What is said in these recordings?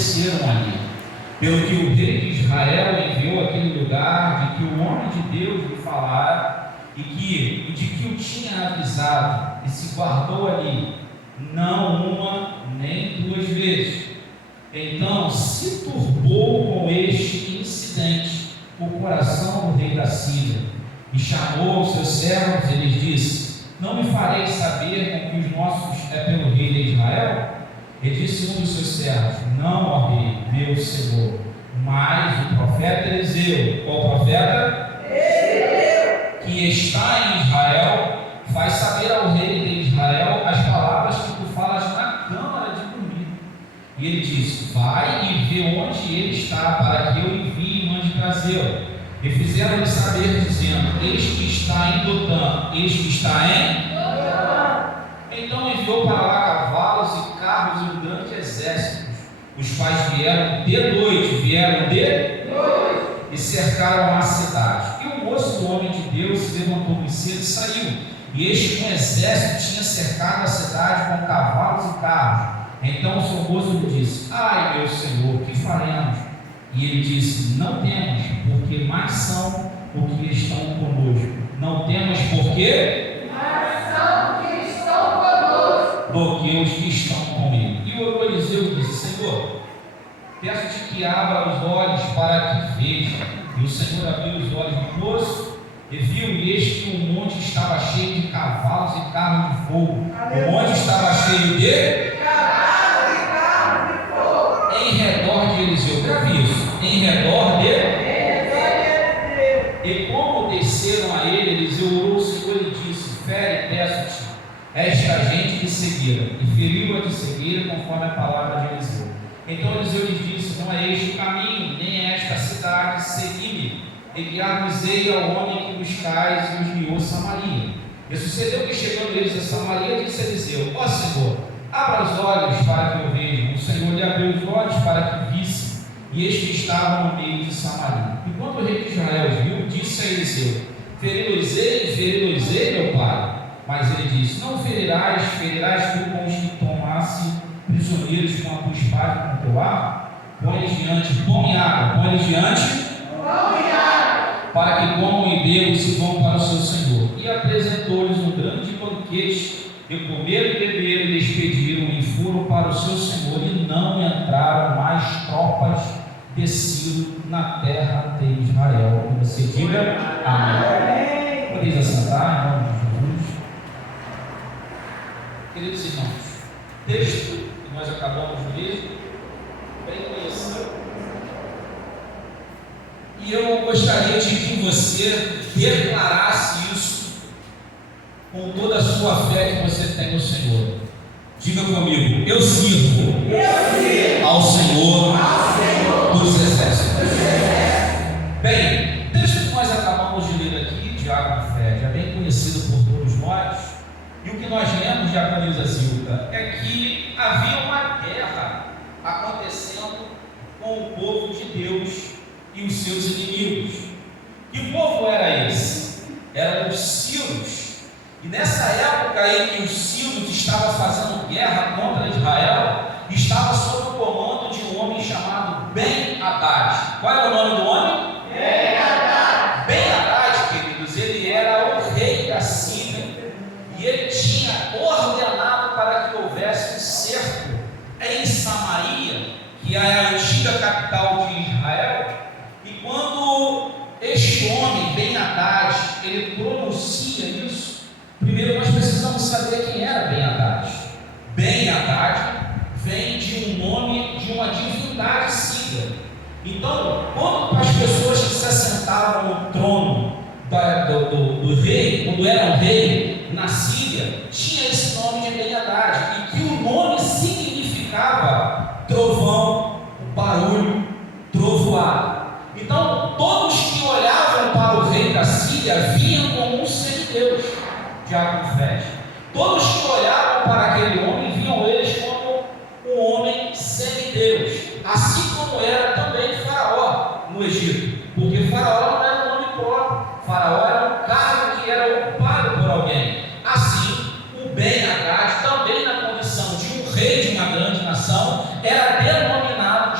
aconteceram ali, pelo que o rei de Israel enviou àquele lugar, de que o homem de Deus lhe falara, e de que o tinha avisado, e se guardou ali, não uma nem duas vezes. Então se turbou com este incidente o coração do rei da Síria, e chamou os seus servos e lhes disse: não me fareis saber com que os nossos é pelo rei de Israel? E disse um dos seus servos: não, ó rei, meu senhor, mas o profeta Eliseu. Qual profeta? Eliseu, que está em Israel, faz saber ao rei de Israel as palavras que tu falas na câmara de dormir. E ele disse: vai e vê onde ele está, para que eu envie e mande trazê-lo. E fizeram-lhe saber, dizendo: eis que está em Dotã. Eis que está em Dotã. Então enviou para lá cavalos e carros e um grande exército, os quais vieram de noite, e cercaram a cidade. E o moço do homem de Deus se levantou muito cedo e saiu. E eis que um exército tinha cercado a cidade com cavalos e carros. Então o seu moço lhe disse: ai, meu senhor, que faremos? E ele disse: não temos, porque mais são o que estão conosco. Não temos, porque mais são que estão conosco do que os que estão comigo. E o Eliseu disse: Senhor, peço-te que abra os olhos para que veja. E o Senhor abriu os olhos do moço e viu, e eis que o monte estava cheio de cavalos e carros de fogo. O monte estava cheio de cavalos e carros de fogo em redor de Eliseu. Grave isso: em redor de. E como desceram a ele, Eliseu orou ao Senhor e disse: fere, peço-te, esta gente de cegueira. E feriu-a de cegueira, conforme a palavra de Eliseu. Então Eliseu lhes disse: não é este o caminho, nem é esta cidade, segui-me, e guiar-vos-ei ao homem que buscais, e os guiou Samaria. E sucedeu que, chegando eles a Samaria, disse Eliseu: ó Senhor, abra os olhos para que eu veja. O Senhor lhe abriu os olhos para que visse, e eis que estavam no meio de Samaria. E quando o rei de Israel viu, disse a Eliseu: feri-los-ei, meu pai. Mas ele disse: não ferirás tu com os que tomasse prisioneiros com a tua espada e com o teu arco? Põe-lhes diante pão e água, para que comam e bebam e se vão para o seu senhor. E apresentou-lhes um grande banquete, e comeram e beberam, e despediram, e foram para o seu senhor, e não entraram mais tropas de Ciro na terra de Israel. E você diga amém. Podeis assentar em nome de Jesus. Queridos irmãos, texto que nós acabamos de ler, bem conhecido, e eu gostaria de que você declarasse isso com toda a sua fé que você tem no Senhor. Diga comigo: eu sirvo ao Senhor dos exércitos. Bem, o texto que nós acabamos de ler aqui, Diácono Fred, é bem conhecido por todos nós. E o que nós lemos de Acanilza Silva é que havia uma guerra acontecendo com o povo de Deus e os seus inimigos. Que povo era esse? Eram os sírios. E nessa época em que os sírios estavam fazendo guerra contra Israel, estava sob o comando de um homem chamado Ben-Hadad. Qual era o nome do homem? Ben-Hadad. Ben-Hadad, queridos, ele era o rei da Síria, e ele tinha ordenado para que houvesse um cerco em Samaria, que é a antiga capital de Israel. E quando este homem, Ben-Hadad, ele pronuncia isso, primeiro nós precisamos saber quem era Ben-Hadad. Ben-Hadad vem de um nome de uma divindade síria. Então, quando as pessoas que se assentavam no trono do rei, quando era um rei na Síria, tinha esse nome de Ben-Hadad, e que o nome significava trovão, barulho, trovoada. Então, todos que olhavam para o rei da Síria viam como um semideus, Diácono Fred. Todos que olhavam para aquele homem viam eles como um homem semideus, assim como era também Faraó no Egito, porque Faraó não era um nome próprio, Faraó era um cargo que era ocupado por alguém. Assim, o Ben-Hadad, também na condição de um rei de uma grande nação, era denominado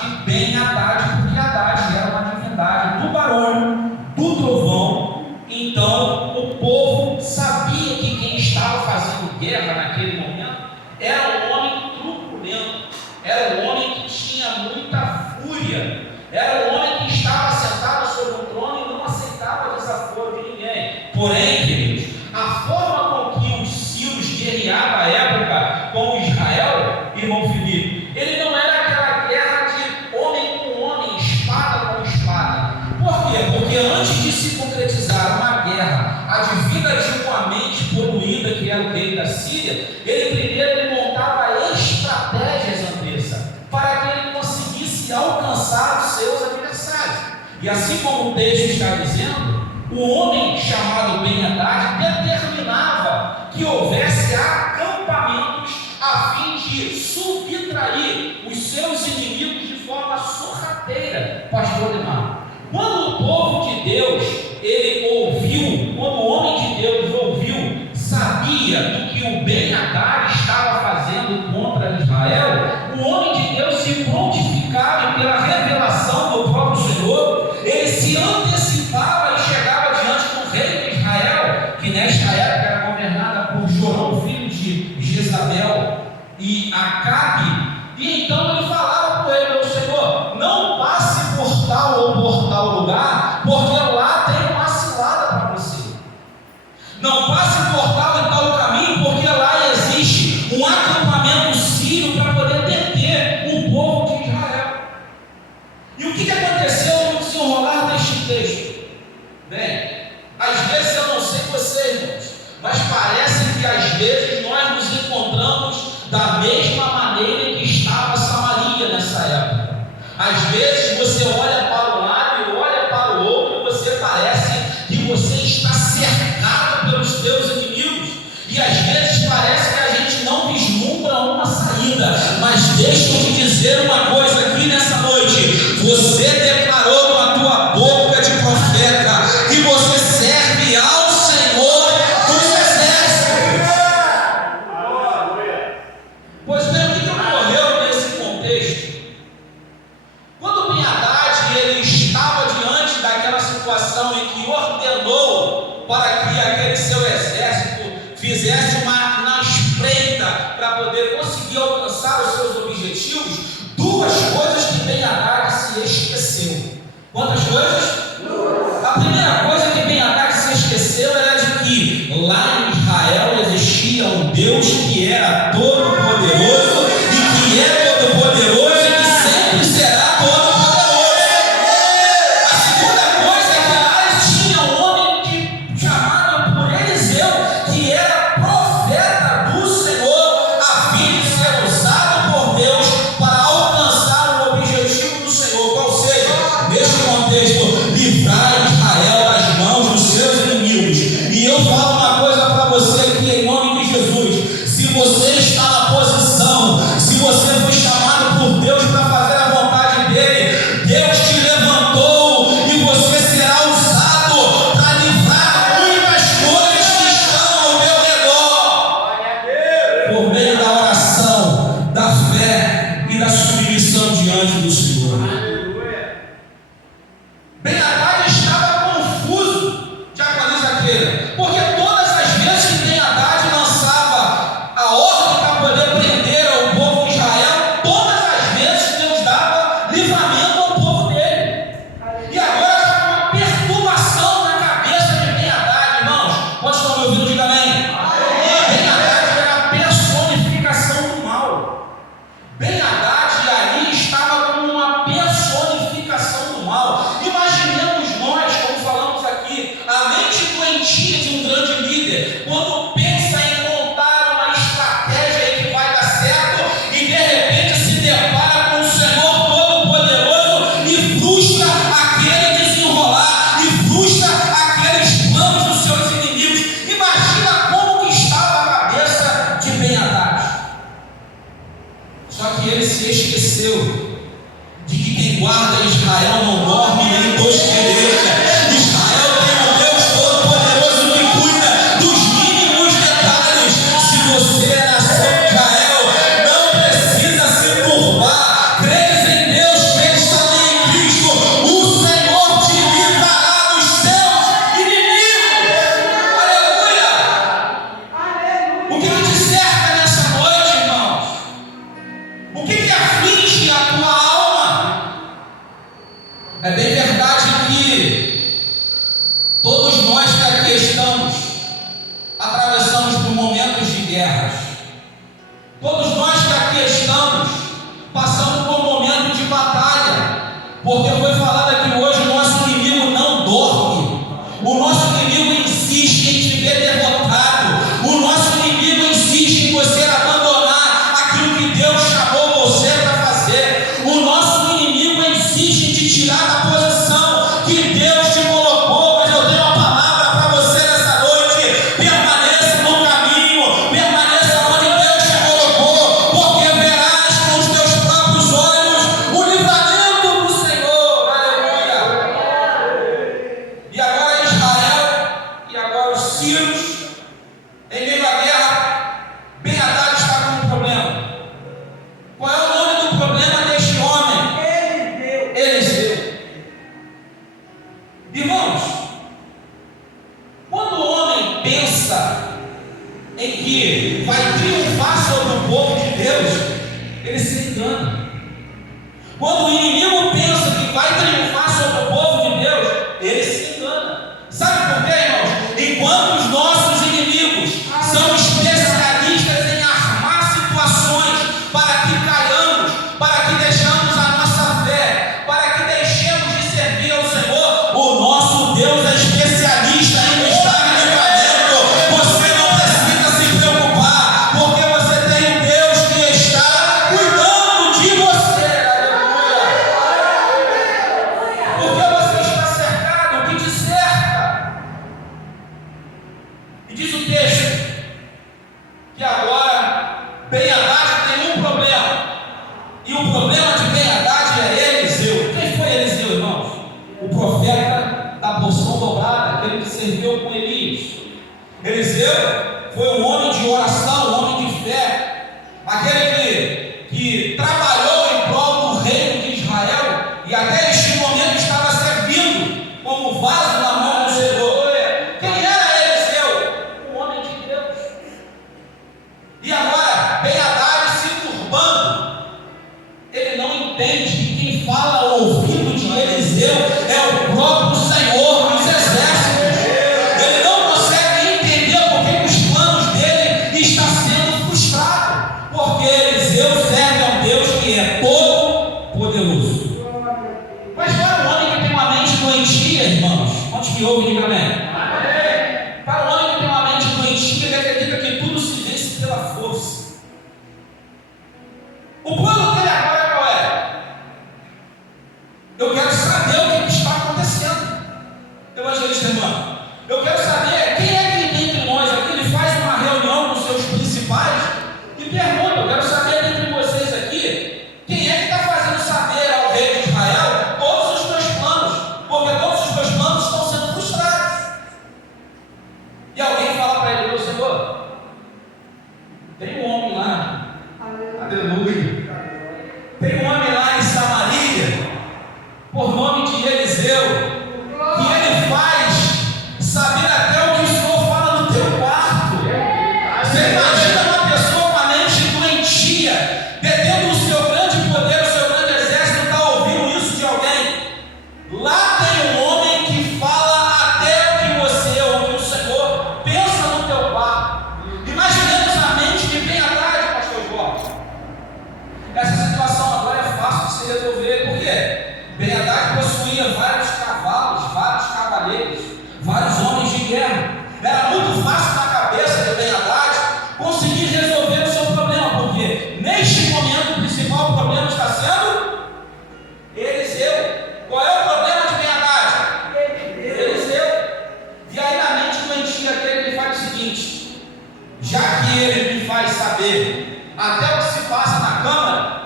tinha muita fúria, era um homem que estava sentado sobre o trono e não aceitava desaforo de ninguém. Porém, queridos, a forma com que os sírios guerreavam à época com Israel, irmão Filipe, ele não era aquela guerra de homem com homem, espada com espada. Por quê? Porque antes de se concretizar uma guerra advinda de uma mente poluída, que era o rei da Síria, ele montava estratégias, Andressa, para que ele conseguisse alcançar os seus adversários. E assim como o texto está dizendo, o homem chamado Ben-Hadad determinava que houvesse acampamentos a fim de subtrair os seus inimigos de forma sorrateira. Pastor Lemar, quando o povo de Deus, ele ouviu, quando o homem de Deus ouviu, sabia do que o Ben-Hadad estava fazendo contra Israel, o homem de Deus se prontificava pela revelação do próprio Senhor, ele se antecipava e chegava diante do rei de Israel, que nesta época era governada por Jorão, filho de Jezabel, e Acabe, e então ele falava para ele: meu Senhor, não passe por tal ou por tal lugar, porque lá tem uma cilada para você. Não passe por tal e tal caminho, porque lá existe um acampamento sírio para poder deter o povo de Israel. E o que aconteceu no desenrolar deste texto? Bem, às vezes eu não sei vocês, irmãos, mas parece que às vezes nós nos encontramos da mesma maneira que estava Samaria nessa época. Às vezes você olha para um lado e olha para o outro, e você parece que você está cercado pelos teus inimigos, e às vezes parece que a gente não vislumbra uma saída. Mas deixa eu te dizer uma coisa aqui nessa noite: você declarou com a tua boca de profeta que você serve ao Senhor dos exércitos. Pois bem, o que ocorreu nesse contexto? Quando Ben-Hadad ele estava diante daquela situação em que ordenou para que aquele seu exército fizesse na espreita para poder conseguir alcançar os seus objetivos, duas coisas que Ben-Hadad se esqueceu. Quantas coisas? A primeira coisa que Ben-Hadad se esqueceu era de que lá em Israel existia um Deus que era todo-poderoso e que é todo-poderoso e que sempre será todo-poderoso. A segunda coisa é que lá tinha um homem chamado por Eliseu, que era profeta do Senhor, a fim de ser usado por Deus para alcançar o objetivo do Senhor, qual seja, neste contexto, livrar Israel das mãos dos seus inimigos. E eu falo uma coisa para você aqui em nome de Jesus: se você está na posição, se você foi chamado por Deus para fazer a vontade dele, Deus te levantou e você será usado para livrar muitas coisas que estão ao teu redor, por meio da oração, da fé e da submissão diante do Senhor. Ben-Hadad estava confuso, Diaconisa Aquila, porque todas as vezes que Ben-Hadad lançava a ordem para poder prender o povo de Israel, todas as vezes Deus dava livramento ao povo dele. E agora estava uma perturbação na cabeça de Ben-Hadad, irmãos. Quantos estão me ouvindo? Diga amém. Ben-Hadad era a personificação do mal. Ben-Hadad ali estava como uma personificação do mal. Imaginemos nós, como falamos aqui, a mente doentia de um grande líder, quando pensa em montar uma estratégia que vai dar certo e de repente se depara com o Senhor Todo-Poderoso e frustra aquele desenrolar, e frustra aqueles planos dos seus inimigos. Imagina como que estava a cabeça de Ben-Hadad. Só que ele se esqueceu de que quem guarda Israel não dorme nem tosquereja. Israel tem um Deus Todo-Poderoso que cuida dos mínimos detalhes. Se você é nação de Israel, não precisa se turbar. Crês em Deus, crês também em Cristo. O Senhor te livrará dos seus inimigos. Aleluia! O que te cerca nessa noite, irmãos? O que aflige a tua É bem verdade que todos nós que aqui estamos atravessamos por momentos de guerras. Todos nós que aqui estamos passamos por um momento de batalha, porque foi falado aqui hoje, o nosso inimigo não dorme, o nosso inimigo insiste em te ver derrotado, o nosso inimigo insiste em você abandonar aquilo que Deus chamou você para fazer, o nosso inimigo insiste em te tirar da posição que Deus te colocou. Mas eu tenho uma palavra para você nessa noite: permaneça no caminho, permaneça onde Deus te colocou, porque verás com os teus próprios olhos o livramento do Senhor. Aleluia! E agora Israel, e agora os sírios, em meio à guerra, Ben-Hadad está com um problema. Qual é o nome do problema deste homem? Eliseu. Irmãos, quando o homem pensa em que vai triunfar sobre o povo de Deus, ele se engana. Quando o inimigo pensa que vai triunfar sobre o povo de Deus, ele se engana. Sabe por quê, irmãos? Enquanto os nossos inimigos são especialistas em armar situações para que caiamos, para que deixamos a nossa fé, para que deixemos de servir ao Senhor, o nosso Deus é especialista em nos dar livramento. Você não precisa se preocupar, porque você tem um Deus que está cuidando de você. Aleluia! Porque você está cercado, o que te cerca? E diz o texto que agora Ben-Hadad tem um problema, e o problema de Ben-Hadad é Eliseu. Quem foi Eliseu, irmãos? O profeta da porção dobrada, aquele que serviu com Elias. Eliseu foi um homem de oração, um homem de fé, aquele que trabalhou em prol do reino de Israel e até este momento estava servindo como vaso na mão do Senhor. Quem era Eliseu? Um homem de Deus. E agora, Ben-Hadad se turbando, ele não entende que quem fala ao ouvido de Eliseu é o próprio Senhor dos exércitos. Ele não consegue entender por que os planos dele estão sendo frustrados, porque Eliseu serve a um Deus que é todo poderoso. Mas para o homem que tem uma mente doentia, irmãos, quantos me ouvem, diga amém? Para o homem que tem uma mente doentia, ele acredita que tudo se vence pela força. O plano dele agora qual é? Eu quero saber o que está acontecendo. Evangelista irmão, eu quero saber quem é que entre nós aqui, ele faz uma reunião com seus principais e pergunta: eu quero saber entre vocês aqui, quem é que está fazendo saber ao rei de Israel todos os meus planos, porque todos os meus planos estão sendo frustrados. E alguém fala para ele: meu Senhor, tem um homem lá, aleluia, tem um homem lá em Samaria, por nome de Eliseu, que ele faz saber até o que o Senhor fala no teu quarto. Você imagina uma pessoa com a mente doentia, detendo o seu grande poder, o seu grande exército, está ouvindo isso de alguém? Lá tem um homem que fala até o que você ouve do Senhor. Pensa no teu quarto. Imaginemos a mente que vem atrás, pastor Jorge. Essa situação agora é fácil de se resolver. Por quê? Ben-Hadad possuía vários cavalos, vários cavaleiros, vários homens de guerra. Era muito fácil na cabeça de Ben-Hadad conseguir resolver o seu problema, porque neste momento o principal problema está sendo Eliseu. Qual é o problema de Ben-Hadad? Eliseu. E aí na mente doentia dele ele faz o seguinte: já que ele me faz saber até o que se passa na câmara,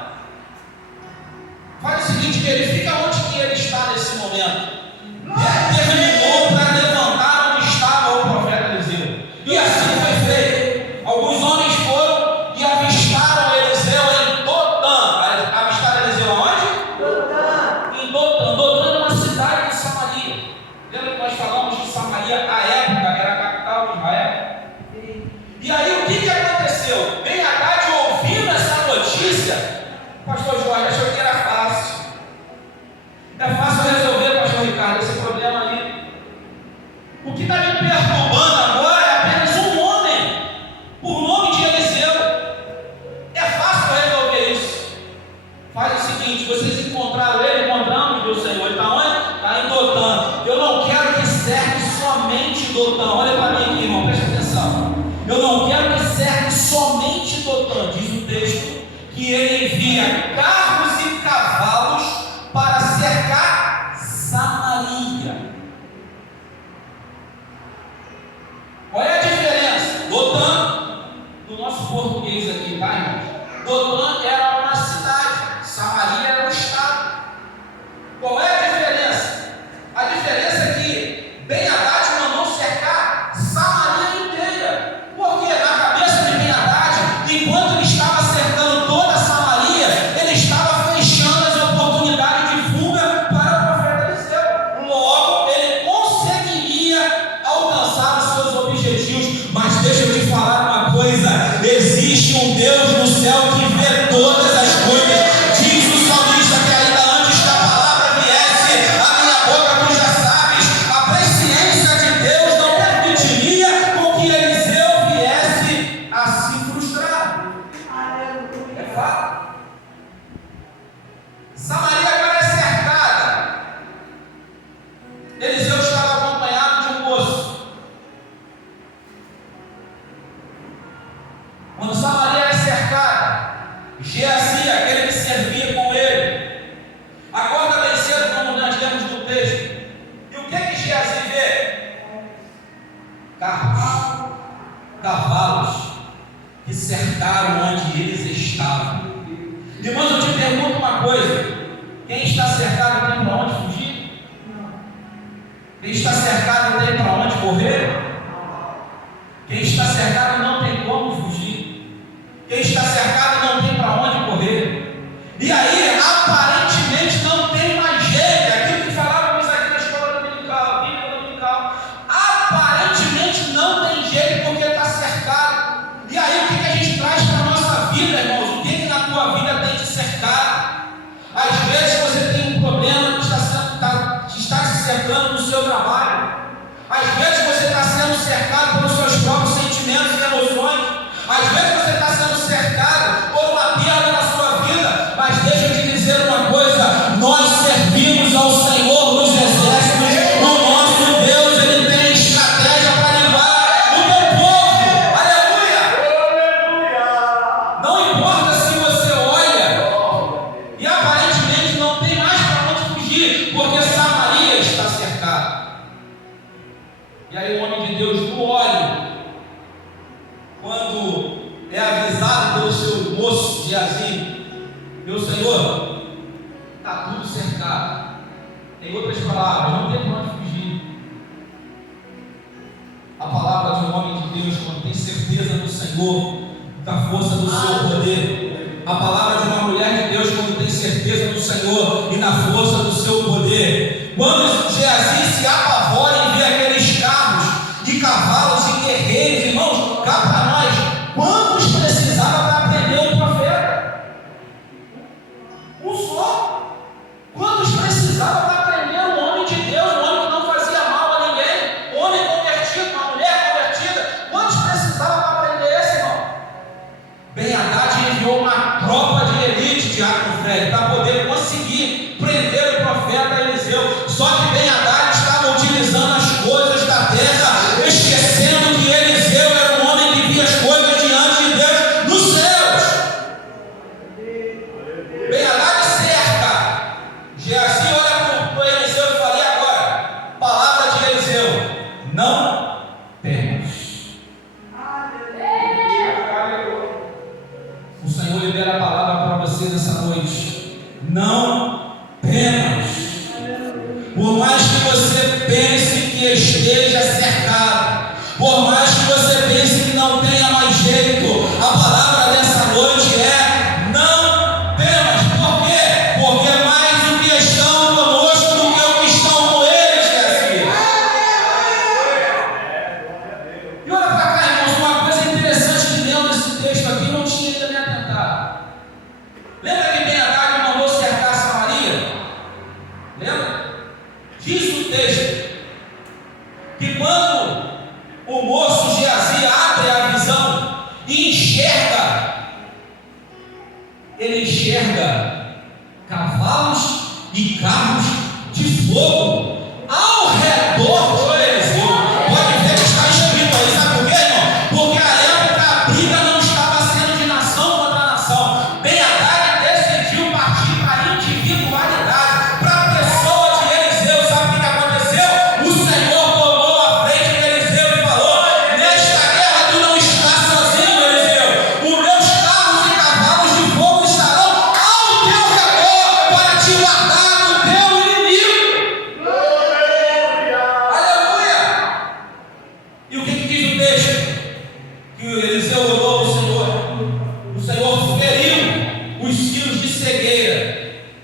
faz o seguinte, verifica onde que ele está nesse momento. Determinou para levantar onde estava o profeta Eliseu. E assim foi feito. Alguns homens foram e avistaram Eliseu em Dotã. Avistaram Eliseu aonde? Em Dotã. Dotã é uma cidade de Samaria. Lembra que nós falamos de Samaria? À época era a capital de Israel. E aí o que aconteceu? Ben-Hadad, ouvindo essa notícia, pastor Jorge achou que era fácil. É fácil resolver. vocês encontraram ele, encontramos, meu Senhor. Ele está onde? Está em Dotã. Eu não quero que cerque somente Dotã. Olha para mim aqui, irmão, presta atenção. Eu não quero que cerque somente Dotã, diz o texto, que ele envia carros e cavalos para cercar Samaria. Qual é a diferença? Dotã, no nosso português aqui, tá, irmãos? Dotã era uma cidade, Samaria era um estado. Qual é a diferença? A diferença é que Ben-Hadad mandou cercar Samaria inteira. Porque na cabeça de Ben-Hadad, enquanto ele estava cercando toda Samaria, ele estava fechando as oportunidades de fuga para o profeta Eliseu. Logo, ele conseguiria alcançar os seus objetivos. Mas deixa eu te falar uma coisa: existe um Deus no céu que vê todas as coisas. Diz o salmista que ainda antes que a palavra viesse à minha boca, tu já sabes, a presciência de Deus não permitiria com que Eliseu viesse a se frustrar. É fato. Samaria agora é cercada. Eliseu estava acompanhado de um moço. Quando Samaria é cercada, Geazi, aquele que servia com ele, acorda bem cedo, como nós lemos no texto. E o que Geazi vê? Carros, cavalos que cercaram onde eles estavam. Irmãos, eu te pergunto uma coisa: quem está cercado tem para onde fugir? Quem está cercado tem para onde correr? Quem está cercado não tem como fugir. Quem está cercado não tem para onde correr. E aí, aparentemente, não tem mais jeito. É aquilo que falávamos aqui na escola dominical, Bíblia dominical. Aparentemente não tem jeito porque está cercado. E aí, o que a gente traz para a nossa vida, irmãos? O que na tua vida tem te cercado? Às vezes você tem um problema que está se cercando no seu trabalho. Às vezes você está sendo cercado pelos seus próprios sentimentos e emoções. Às vezes você está sendo cercado por uma perda na sua vida. Mas deixa eu te dizer uma coisa: nós servimos ao Senhor dos Exércitos. O nosso Deus, Ele tem estratégia para livrar o teu povo. Aleluia! Não importa se você olha e aparentemente não tem mais para onde fugir, porque Samaria está cercada. E aí o homem de Deus no óleo, quando é avisado pelo seu moço Geazi: meu Senhor, está tudo cercado. Em outras palavras, não tem para onde fugir. A palavra de um homem de Deus, quando tem certeza no Senhor, da força do seu poder. A palavra de uma mulher de Deus, quando tem certeza no Senhor e na força do seu poder. Quando Geazi se apavora em ver aqueles carros de cavalos e guerreiros, irmãos, cá para nós, quantos precisava para prender um profeta? Um só. Quantos precisava para prender um homem de Deus, um homem que não fazia mal a ninguém, um homem convertido, uma mulher convertida? Quantos precisava para prender esse, irmão? Ben-Hadad enviou uma tropa de elite de Arco Velho para poder conseguir prender o profeta Eliseu. Só que Ben-Hadad estava utilizando as coisas da terra, esquecendo que Eliseu era um homem que via as coisas diante de Deus nos céus. Ben-Hadad cerca. Geazi olha para Eliseu e fala: e agora? Palavra de Eliseu: não temas. O Senhor libera a palavra para você nessa noite: não temas. Por mais que você pense que esteja cercado, por mais que você pense que não tenha mais jeito, a palavra dessa noite é: não temas. Por quê? Porque mais o que estão conosco do que o que estão com eles, Geazi. E olha para cá, irmãos, uma coisa interessante que lendo esse texto aqui não tinha ainda me atentado. Lembra que Ben-Hadad mandou cercar Samaria? Lembra? Diz o texto que quando cavalos e carros de fogo ao redor do Eliseu. Pode ver que está escrito aí, sabe por quê, irmão? Porque a época a briga não estava sendo de nação contra nação. Ben-Hadad decidiu partir para a individualidade, para a pessoa de Eliseu. Sabe o que aconteceu? O Senhor tomou a frente de Eliseu e falou: nesta guerra tu não estás sozinho, Eliseu. Os meus carros e cavalos de fogo estarão ao teu redor para te guardar do teu inimigo. Aleluia! E o que diz o texto? Que Eliseu orou ao Senhor. O Senhor feriu os filhos de cegueira.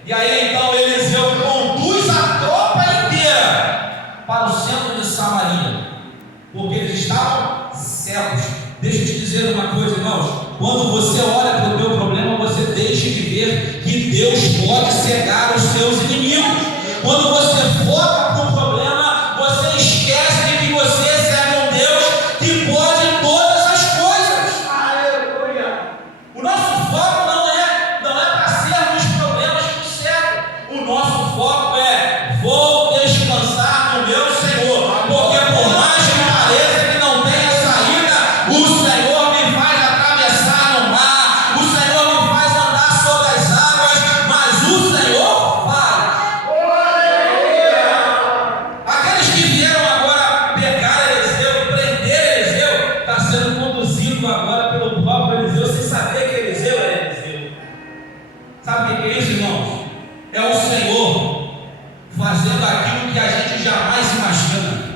E aí então Eliseu conduz a tropa inteira para o centro de Samaria, porque eles estavam cegos. Deixa eu te dizer uma coisa, irmãos. Quando você olha para o teu problema, você deixa de ver que Deus pode cegar os seus inimigos. Quando você foca para o problema, você esquece de que você serve um Deus que pode todas as coisas. Aleluia! O nosso foco não é para sermos problemas que cercam. O nosso foco é: vou descansar no meu Senhor, porque por mais que pareça que não tenha saída, o Senhor me faz atravessar no mar, o Senhor me faz andar sobre as águas, mas o Senhor faz. Aqueles que vieram agora pegar Eliseu, prender Eliseu, está sendo conduzido agora pelo próprio Eliseu, sem saber que Eliseu é Eliseu. Sabe o que é isso, irmãos? É o Senhor fazendo aquilo que a gente jamais imagina.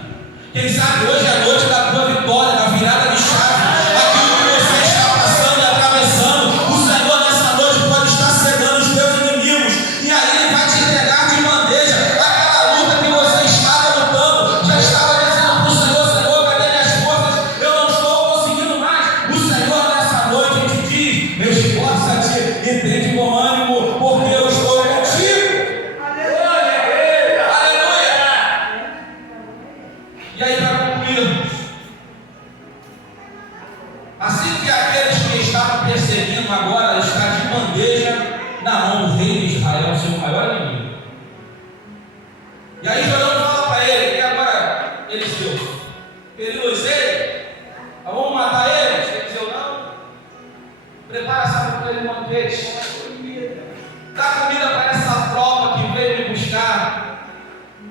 Quem sabe hoje é a noite da tua vitória, da virada de chave, aquilo que você está passando e atravessando. O Senhor nessa noite pode estar cegando os teus inimigos, e aí Ele vai te entregar de bandeja aquela luta que você estava lutando. Já estava dizendo para o Senhor: Senhor, cadê minhas forças? Eu não estou conseguindo mais. O Senhor nessa noite te diz: esforça-te e tem de bom ânimo, porque eu estou contigo. E aí, para concluirmos, assim que aqueles que estavam perseguindo agora está de bandeja na mão do rei de Israel, seu maior inimigo. E aí João fala para ele: e agora, Eliseu, feriu-os ele? Vamos matar eles? Eliseu: não. Prepara, sabe, para ele um banquete. Dá comida para essa tropa que veio me buscar.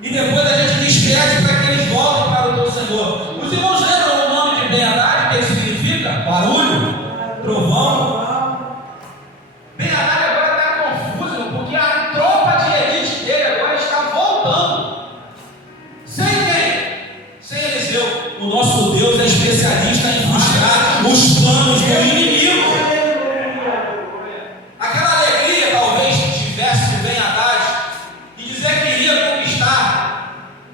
E depois a gente despede para que eles voltem para o teu Senhor. Os irmãos lembram o nome de Ben-Hadad, que significa barulho, trovão? Ben-Hadad agora está confuso, porque a tropa de elite dele agora está voltando. Sem quem? Sem Eliseu. O nosso Deus é especialista em frustrar os planos do inimigo. Aquela alegria talvez que tivesse de Ben-Hadad e dizer que iria conquistar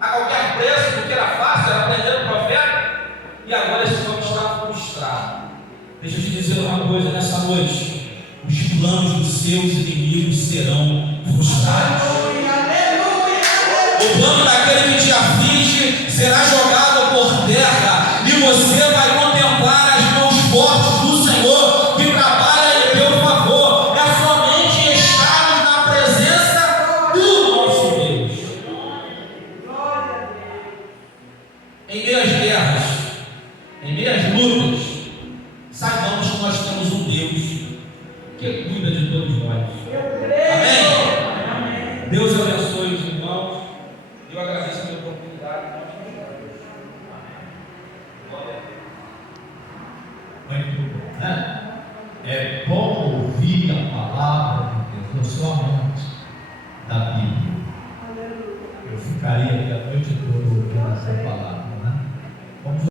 a qualquer preço, porque era fácil, era prender o profeta, e agora esse homem está frustrado. Deixa eu te dizer uma coisa nessa noite: os planos dos seus inimigos serão frustrados. O plano daquele que te aflige será jogado por terra, e você vai contemplar as mãos fortes do Senhor que trabalha em teu favor. É somente estarmos na presença do nosso Deus. Em meio às guerras, em meio às lutas, saibamos que nós temos um Deus que cuida de todos nós. Amém? Deus abençoe os irmãos. Eu agradeço a minha oportunidade. Muito bom, né? É bom ouvir a palavra de Deus. Eu sou amante da Bíblia. Eu ficaria aqui a noite toda